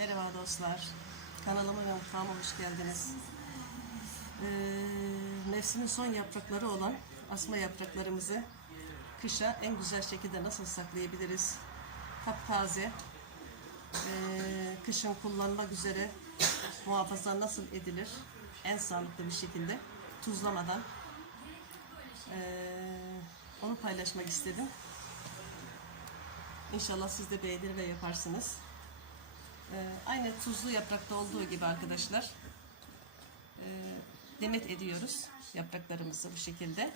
Merhaba dostlar. Kanalıma ve mutfağıma hoş geldiniz. Ee, mevsimin son yaprakları olan asma yapraklarımızı kışa en güzel şekilde nasıl saklayabiliriz? Taptaze, ee, kışın kullanmak üzere muhafaza nasıl edilir? En sağlıklı bir şekilde tuzlamadan ee, onu paylaşmak istedim. İnşallah siz de beğenir ve yaparsınız. Ee, aynı tuzlu yaprakta olduğu gibi arkadaşlar e, demet ediyoruz yapraklarımızı bu şekilde.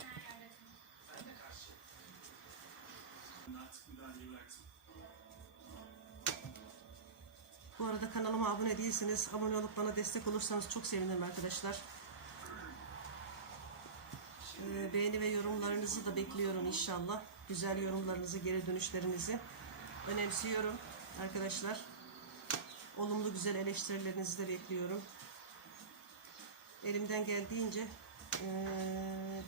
Bu arada kanalıma abone değilseniz abone olup bana destek olursanız çok sevinirim arkadaşlar. Ee, beğeni ve yorumlarınızı da bekliyorum inşallah. Güzel yorumlarınızı, geri dönüşlerinizi önemsiyorum arkadaşlar. Olumlu güzel eleştirilerinizi de bekliyorum. Elimden geldiğince eee,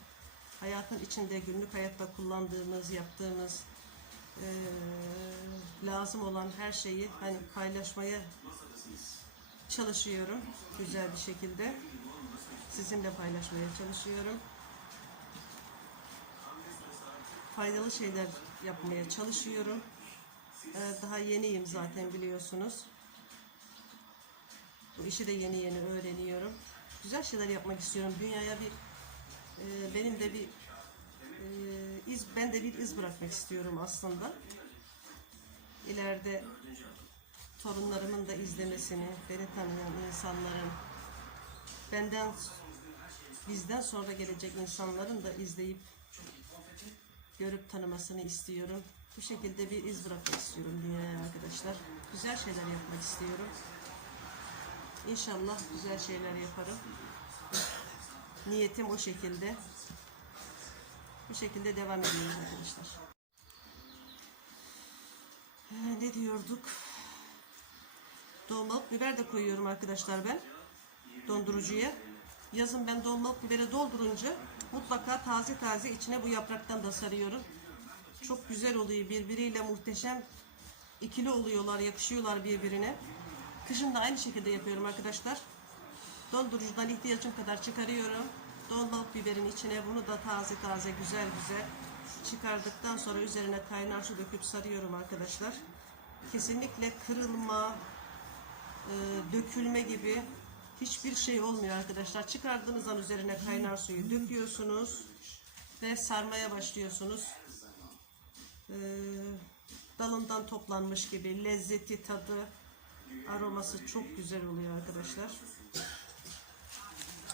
hayatın içinde günlük hayatta kullandığımız, yaptığımız eee, lazım olan her şeyi hani paylaşmaya çalışıyorum güzel bir şekilde. Sizinle paylaşmaya çalışıyorum. Faydalı şeyler yapmaya çalışıyorum. Ee, Daha yeniyim zaten biliyorsunuz. Bu işi de yeni yeni öğreniyorum. Güzel şeyler yapmak istiyorum. Dünyaya bir e, benim de bir e, iz ben de bir iz bırakmak istiyorum aslında. İleride torunlarımın da izlemesini, beni tanıyan insanların benden bizden sonra gelecek insanların da izleyip görüp tanımasını istiyorum. Bu şekilde bir iz bırakmak istiyorum dünyaya arkadaşlar. Güzel şeyler yapmak istiyorum. İnşallah güzel şeyler yaparım. Niyetim o şekilde. Bu şekilde devam ediyoruz arkadaşlar. Ee, Ne diyorduk? Dolmalık biber de koyuyorum arkadaşlar ben. Dondurucuya. Yazın ben dolmalık biberi doldurunca mutlaka taze taze içine bu yapraktan da sarıyorum. Çok güzel oluyor. Birbiriyle muhteşem ikili oluyorlar, yakışıyorlar birbirine. Kışın da aynı şekilde yapıyorum arkadaşlar. Dondurucudan ihtiyacım kadar çıkarıyorum. Dolmalık biberin içine bunu da taze taze güzel güzel çıkardıktan sonra üzerine kaynar su döküp sarıyorum arkadaşlar. Kesinlikle kırılma, e, dökülme gibi hiçbir şey olmuyor arkadaşlar. Çıkardığınız an üzerine kaynar suyu döküyorsunuz ve sarmaya başlıyorsunuz. E, dalından toplanmış gibi lezzeti, tadı, aroması çok güzel oluyor arkadaşlar.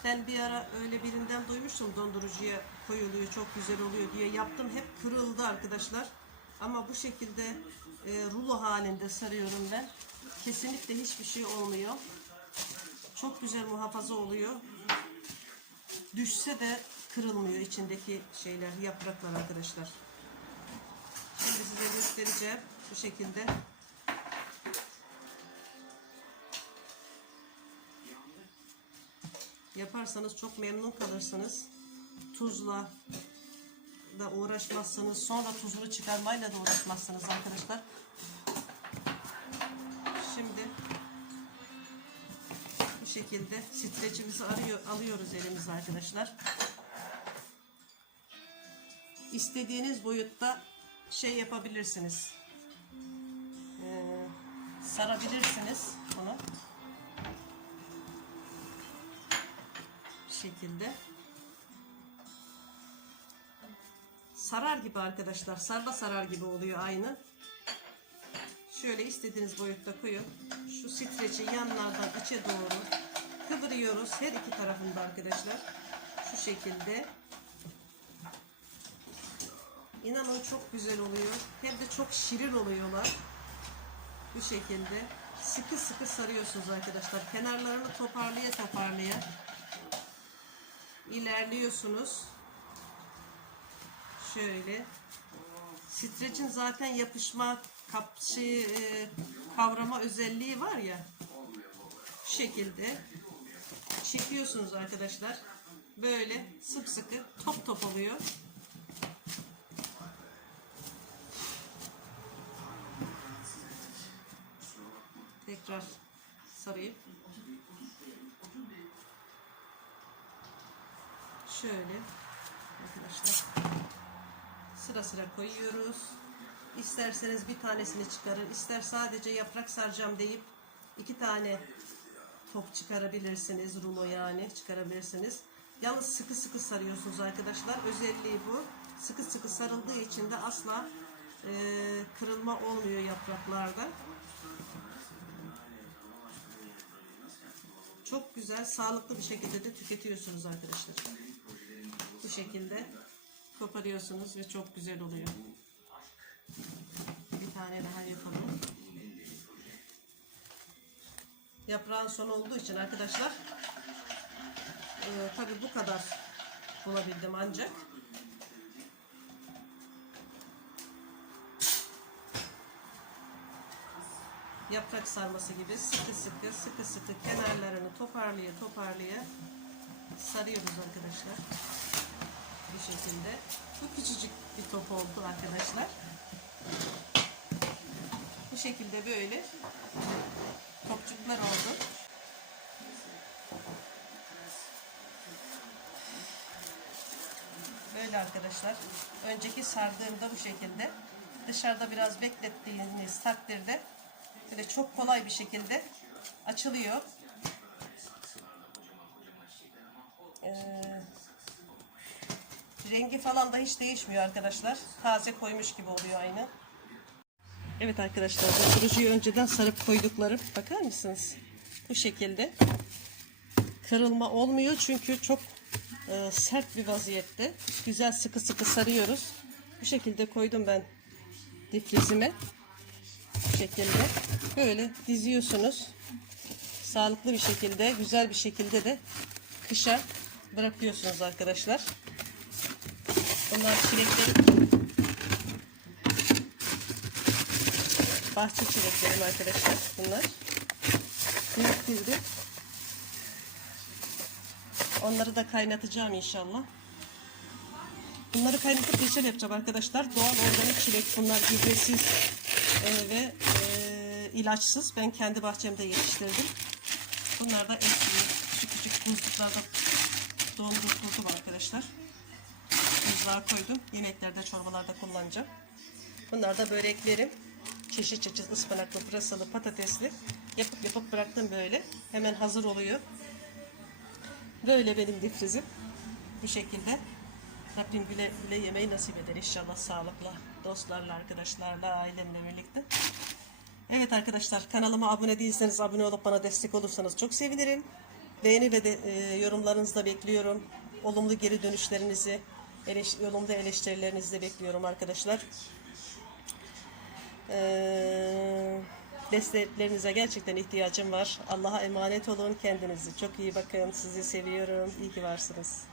Ben bir ara öyle birinden duymuştum dondurucuya koyuluyor çok güzel oluyor diye yaptım hep kırıldı arkadaşlar. Ama bu şekilde e, rulo halinde sarıyorum ben. Kesinlikle hiçbir şey olmuyor. Çok güzel muhafaza oluyor. Düşse de kırılmıyor içindeki şeyler, yapraklar arkadaşlar. Şimdi size göstereceğim bu şekilde. Yaparsanız çok memnun kalırsınız. Tuzla da uğraşmazsınız. Sonra tuzunu çıkarmayla da uğraşmazsınız arkadaşlar. Şimdi bu şekilde streçimizi arıyor, alıyoruz elimize arkadaşlar. İstediğiniz boyutta şey yapabilirsiniz. Ee, sarabilirsiniz bunu. Şekilde. Sarar gibi arkadaşlar. Sarda sarar gibi oluyor aynı. Şöyle istediğiniz boyutta koyup şu streçi yanlardan içe doğru kıvırıyoruz. Her iki tarafında arkadaşlar. Şu şekilde. İnanın çok güzel oluyor. Hem de çok şirin oluyorlar. Bu şekilde. Sıkı sıkı sarıyorsunuz arkadaşlar. Kenarlarını toparlaya toparlaya ilerliyorsunuz. Şöyle. Streçin zaten yapışma kap şey, e, kavrama özelliği var ya. Şu şekilde çekiyorsunuz arkadaşlar. Böyle sık top top oluyor. Tekrar sarayım. Şöyle arkadaşlar sıra sıra koyuyoruz. İsterseniz bir tanesini çıkarın, ister sadece yaprak saracağım deyip iki tane top çıkarabilirsiniz, rulo yani çıkarabilirsiniz. Yalnız sıkı sıkı sarıyorsunuz arkadaşlar. Özelliği bu. Sıkı sıkı sarıldığı için de asla e, kırılma olmuyor yapraklarda. Çok güzel, sağlıklı bir şekilde de tüketiyorsunuz arkadaşlar. Şekilde koparıyorsunuz ve çok güzel oluyor. Bir tane daha yapalım. Yaprağın son olduğu için arkadaşlar e, tabi bu kadar bulabildim ancak. Yaprak sarması gibi sıkı sıkı sıkı sıkı kenarlarını toparlaya toparlaya sarıyoruz arkadaşlar. Bu şekilde. Bu küçücük bir top oldu arkadaşlar. Bu şekilde böyle topçuklar oldu. Böyle arkadaşlar. Önceki sardığımda bu şekilde. Dışarıda biraz beklettiğiniz takdirde böyle çok kolay bir şekilde açılıyor. Ee, rengi falan da hiç değişmiyor arkadaşlar. Taze koymuş gibi oluyor aynı. Evet arkadaşlar dondurucuyu önceden sarıp koyduklarım bakar mısınız? Bu şekilde kırılma olmuyor çünkü çok e, sert bir vaziyette. Güzel sıkı sıkı sarıyoruz. Bu şekilde koydum ben difrizime. Bu şekilde böyle diziyorsunuz. Sağlıklı bir şekilde, güzel bir şekilde de kışa bırakıyorsunuz arkadaşlar. Bunlar çilekleri bahçe çileklerim arkadaşlar bunlar. Büyüttürdüm. Onları da kaynatacağım inşallah. Bunları kaynatıp reçel yapacağım arkadaşlar. Doğal organik çilek bunlar gübresiz e, ve e, ilaçsız. Ben kendi bahçemde yetiştirdim. Bunlar da eski küçük küçük buzluklarda dondurdum arkadaşlar. Buzluğa koydum. Yemeklerde, çorbalarda kullanacağım. Bunlar da böreklerim. Çeşit çeşit ıspanaklı, pırasalı, patatesli. Yapıp yapıp bıraktım böyle. Hemen hazır oluyor. Böyle benim difrizim. Bu şekilde. Rabbim güle güle yemeği nasip eder inşallah sağlıkla, dostlarla, arkadaşlarla, ailemle birlikte. Evet arkadaşlar kanalıma abone değilseniz abone olup bana destek olursanız çok sevinirim. Beğeni ve de, e, yorumlarınızı da bekliyorum. Olumlu geri dönüşlerinizi, eleş, olumlu eleştirilerinizi de bekliyorum arkadaşlar. Ee, desteklerinize gerçekten ihtiyacım var. Allah'a emanet olun. Kendinize çok iyi bakın. Sizi seviyorum. İyi ki varsınız.